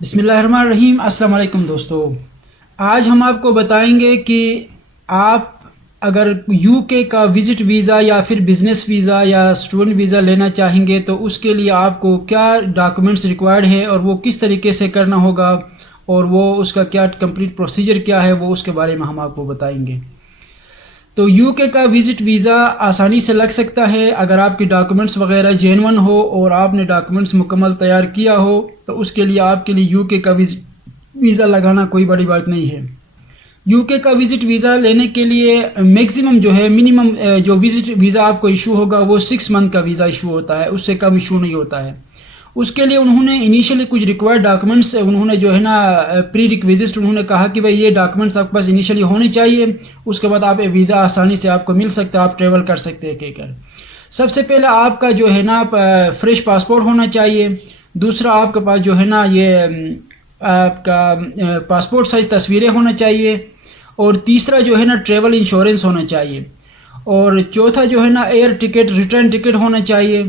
بسم اللہ الرحمن الرحیم۔ السلام علیکم دوستو، آج ہم آپ کو بتائیں گے کہ آپ اگر یو کے کا وزٹ ویزا یا پھر بزنس ویزا یا اسٹوڈنٹ ویزا لینا چاہیں گے تو اس کے لیے آپ کو کیا ڈاکومنٹس ریکوائرڈ ہے اور وہ کس طریقے سے کرنا ہوگا اور وہ اس کا کیا کمپلیٹ پروسیجر کیا ہے، وہ اس کے بارے میں ہم آپ کو بتائیں گے۔ تو یو کے کا وزٹ ویزا آسانی سے لگ سکتا ہے اگر آپ کی ڈاکومنٹس وغیرہ جینون ہو اور آپ نے ڈاکومنٹس مکمل تیار کیا ہو، تو اس کے لیے آپ کے لیے یو کے کا ویزا لگانا کوئی بڑی بات نہیں ہے۔ یو کے کا وزٹ ویزا لینے کے لیے میکسیمم جو ہے منیمم جو وزٹ ویزا آپ کو ایشو ہوگا وہ 6 منتھ کا ویزا ایشو ہوتا ہے، اس سے کم ایشو نہیں ہوتا ہے۔ اس کے لیے انہوں نے انیشلی کچھ ریکوائرڈ ڈاکومنٹس انہوں نے جو ہے نا پری ریکویزٹ انہوں نے کہا کہ بھائی یہ ڈاکومنٹس آپ کے پاس انیشلی ہونے چاہیے، اس کے بعد آپ ویزا آسانی سے آپ کو مل سکتا ہے، آپ ٹریول کر سکتے ہیں کہہ کر۔ سب سے پہلے آپ کا جو ہے نا فریش پاسپورٹ ہونا چاہیے، دوسرا آپ کے پاس جو ہے نا یہ آپ کا پاسپورٹ سائز تصویریں ہونا چاہیے، اور تیسرا جو ہے نا ٹریول انشورنس ہونا چاہیے، اور چوتھا جو ہے نا ایئر ٹکٹ ریٹرن ٹکٹ ہونا چاہیے،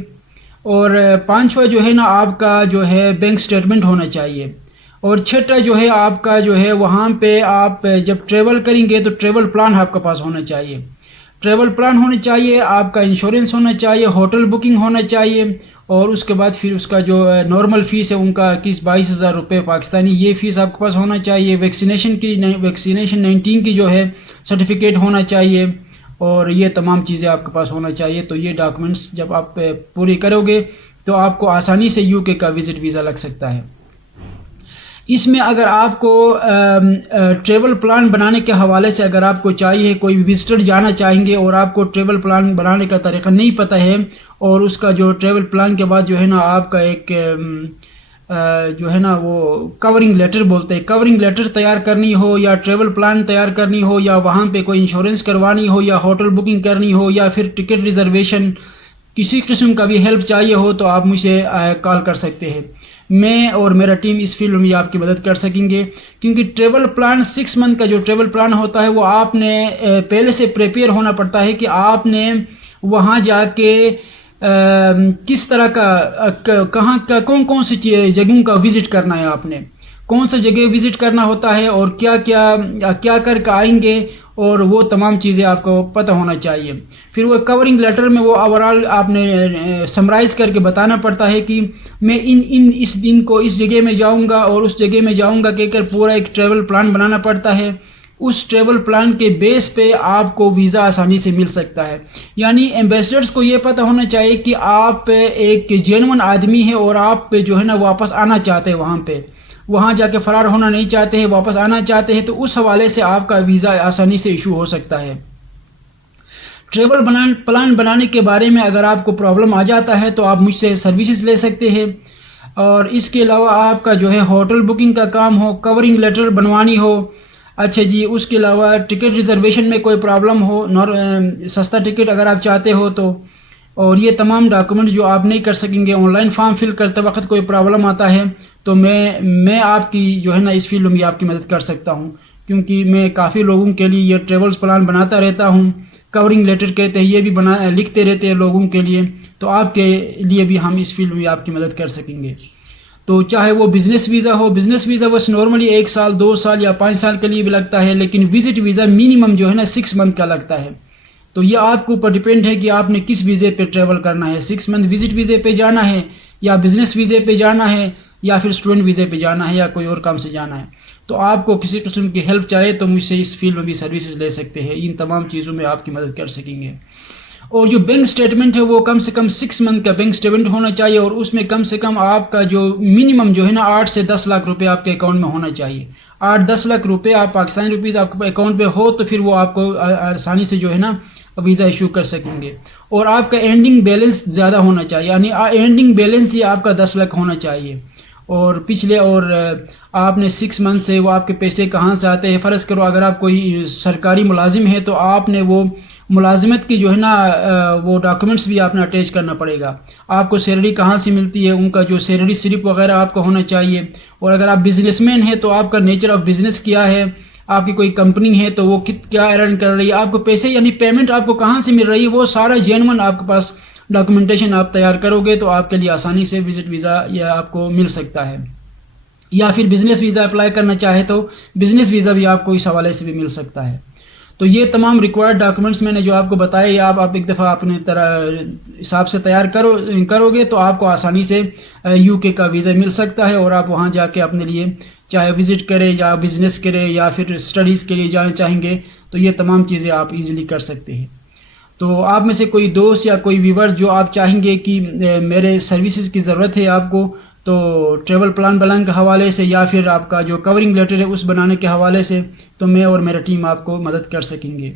اور پانچواں جو ہے نا آپ کا جو ہے بینک سٹیٹمنٹ ہونا چاہیے، اور چھٹا جو ہے آپ کا جو ہے وہاں پہ آپ جب ٹریول کریں گے تو ٹریول پلان آپ کے پاس ہونا چاہیے، ٹریول پلان ہونا چاہیے، آپ کا انشورنس ہونا چاہیے، ہوٹل بکنگ ہونا چاہیے، اور اس کے بعد پھر اس کا جو نارمل فیس ہے ان کا 22,000 روپے پاکستانی، یہ فیس آپ کے پاس ہونا چاہیے۔ ویکسینیشن 19 کی جو ہے سرٹیفکیٹ ہونا چاہیے، اور یہ تمام چیزیں آپ کے پاس ہونا چاہیے۔ تو یہ ڈاکومنٹس جب آپ پوری کرو گے تو آپ کو آسانی سے یو کے کا وزٹ ویزا لگ سکتا ہے۔ اس میں اگر آپ کو ٹریول پلان بنانے کے حوالے سے اگر آپ کو چاہیے، کوئی وزٹر جانا چاہیں گے اور آپ کو ٹریول پلان بنانے کا طریقہ نہیں پتہ ہے، اور اس کا جو ٹریول پلان کے بعد جو ہے نا آپ کا ایک جو ہے نا وہ کورنگ لیٹر بولتے ہیں، کورنگ لیٹر تیار کرنی ہو، یا ٹریول پلان تیار کرنی ہو، یا وہاں پہ کوئی انشورنس کروانی ہو، یا ہوٹل بکنگ کرنی ہو، یا پھر ٹکٹ ریزرویشن، کسی قسم کا بھی ہیلپ چاہیے ہو تو آپ مجھ سے کال کر سکتے ہیں۔ میں اور میرا ٹیم اس فیلڈ میں آپ کی مدد کر سکیں گے، کیونکہ ٹریول پلان 6 منتھ کا جو ٹریول پلان ہوتا ہے وہ آپ نے پہلے سے پریپیئر ہونا پڑتا ہے کہ آپ نے وہاں جا کے کس طرح کا کہاں کا کون سی جگہوں کا وزٹ کرنا ہے، آپ نے کون سا جگہ وزٹ کرنا ہوتا ہے، اور کیا کر کے آئیں گے، اور وہ تمام چیزیں آپ کو پتہ ہونا چاہیے۔ پھر وہ کورنگ لیٹر میں وہ اوورال آپ نے سمرائز کر کے بتانا پڑتا ہے کہ میں اس دن کو اس جگہ میں جاؤں گا اور اس جگہ میں جاؤں گا، کہہ کر پورا ایک ٹریول پلان بنانا پڑتا ہے۔ اس ٹریول پلان کے بیس پہ آپ کو ویزا آسانی سے مل سکتا ہے۔ یعنی ایمبیسڈرز کو یہ پتہ ہونا چاہیے کہ آپ ایک جینون آدمی ہے اور آپ جو ہے نا واپس آنا چاہتے ہیں، وہاں جا کے فرار ہونا نہیں چاہتے ہیں، واپس آنا چاہتے ہیں، تو اس حوالے سے آپ کا ویزا آسانی سے ایشو ہو سکتا ہے۔ ٹریول پلان بنانے کے بارے میں اگر آپ کو پرابلم آ جاتا ہے تو آپ مجھ سے سروسز لے سکتے ہیں، اور اس کے علاوہ آپ کا جو ہے ہوٹل بکنگ کا کام ہو، کورنگ لیٹر بنوانی ہو، اچھا جی، اس کے علاوہ ٹکٹ ریزرویشن میں کوئی پرابلم ہو، سستا ٹکٹ اگر آپ چاہتے ہو تو، اور یہ تمام ڈاکومنٹ جو آپ نہیں کر سکیں گے، آن لائن فارم فل کرتے وقت کوئی پرابلم آتا ہے تو میں آپ کی جو ہے نا اس فیلڈ میں آپ کی مدد کر سکتا ہوں، کیونکہ میں کافی لوگوں کے لیے یہ ٹریولز پلان بناتا رہتا ہوں۔ کورنگ لیٹر کہتے ہیں، یہ بھی لکھتے رہتے ہیں لوگوں کے لیے، تو آپ کے لیے بھی ہم اس فیلڈ میں آپ کی مدد کر سکیں گے۔ تو چاہے وہ بزنس ویزا ہو، بزنس ویزا بس نارملی 1 سال 2 سال یا 5 سال کے لیے بھی لگتا ہے، لیکن وزٹ ویزا منیمم جو ہے نا 6 منتھ کا لگتا ہے۔ تو یہ آپ کے اوپر ڈیپینڈ ہے کہ آپ نے کس ویزے پہ ٹریول کرنا ہے، 6 منتھ وزٹ ویزے پہ جانا ہے، یا بزنس ویزے پہ جانا ہے، یا پھر اسٹوڈنٹ ویزے پہ جانا ہے، یا کوئی اور کام سے جانا ہے۔ تو آپ کو کسی قسم کی ہیلپ چاہے تو مجھ سے اس فیلڈ میں بھی سروسز لے سکتے ہیں، ان تمام چیزوں میں آپ کی مدد کر سکیں گے۔ اور جو بینک سٹیٹمنٹ ہے وہ کم سے کم 6 منتھ کا بینک سٹیٹمنٹ ہونا چاہیے، اور اس میں کم سے کم آپ کا جو منیمم جو ہے نا 8 سے 10 لاکھ روپے آپ کے اکاؤنٹ میں ہونا چاہیے۔ 8-10 لاکھ روپے آپ پاکستانی روپیز آپ کے اکاؤنٹ پہ ہو تو پھر وہ آپ کو آسانی سے جو ہے نا ویزا ایشو کر سکیں گے۔ اور آپ کا اینڈنگ بیلنس زیادہ ہونا چاہیے، یعنی اینڈنگ بیلنس ہی آپ کا 10 لاکھ ہونا چاہیے۔ اور پچھلے اور آپ نے 6 منتھ سے وہ آپ کے پیسے کہاں سے آتے ہیں، فرض کرو اگر آپ کوئی سرکاری ملازم ہے تو آپ نے وہ ملازمت کی جو ہے نا وہ ڈاکومنٹس بھی آپ نے اٹیچ کرنا پڑے گا، آپ کو سیلری کہاں سے ملتی ہے، ان کا جو سیلری سلپ وغیرہ آپ کا ہونا چاہیے۔ اور اگر آپ بزنس مین ہیں تو آپ کا نیچر آف بزنس کیا ہے، آپ کی کوئی کمپنی ہے تو وہ کیا ارن کر رہی ہے، آپ کو پیسے یعنی پیمنٹ آپ کو کہاں سے مل رہی ہے، وہ سارا جینون آپ کے پاس ڈاکومنٹیشن آپ تیار کرو گے تو آپ کے لیے آسانی سے وزٹ ویزا یا آپ کو مل سکتا ہے۔ یا پھر بزنس ویزا اپلائی کرنا چاہے تو بزنس ویزا بھی آپ کو اس حوالے سے بھی مل سکتا ہے. تو یہ تمام ریکوائرڈ ڈاکومنٹس میں نے جو آپ کو بتائے آپ ایک دفعہ اپنے حساب سے تیار کرو گے تو آپ کو آسانی سے یو کے کا ویزا مل سکتا ہے، اور آپ وہاں جا کے اپنے لیے چاہے وزٹ کرے یا بزنس کرے یا پھر اسٹڈیز کے لیے جانا چاہیں گے تو یہ تمام چیزیں آپ ایزیلی کر سکتے ہیں. تو آپ میں سے کوئی دوست یا کوئی ویور جو آپ چاہیں گے کہ میرے سروسز کی ضرورت ہے آپ کو، تو ٹریول پلان بنانے کے حوالے سے یا پھر آپ کا جو کورنگ لیٹر ہے اس بنانے کے حوالے سے، تو میں اور میرا ٹیم آپ کو مدد کر سکیں گے.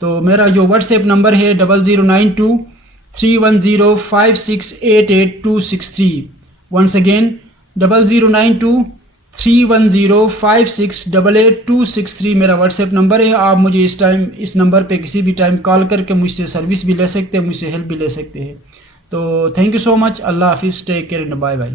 تو میرا جو واٹس ایپ نمبر ہے 0092-310-5688263. ونس اگین 0092-310-5688263 میرا واٹس ایپ نمبر ہے. آپ مجھے اس نمبر پہ کسی بھی ٹائم کال کر کے مجھ سے سروس بھی لے سکتے ہیں، مجھ سے ہیلپ بھی لے سکتے ہیں. تو تھینک یو سو مچ. اللہ حافظ. Take care and bye bye.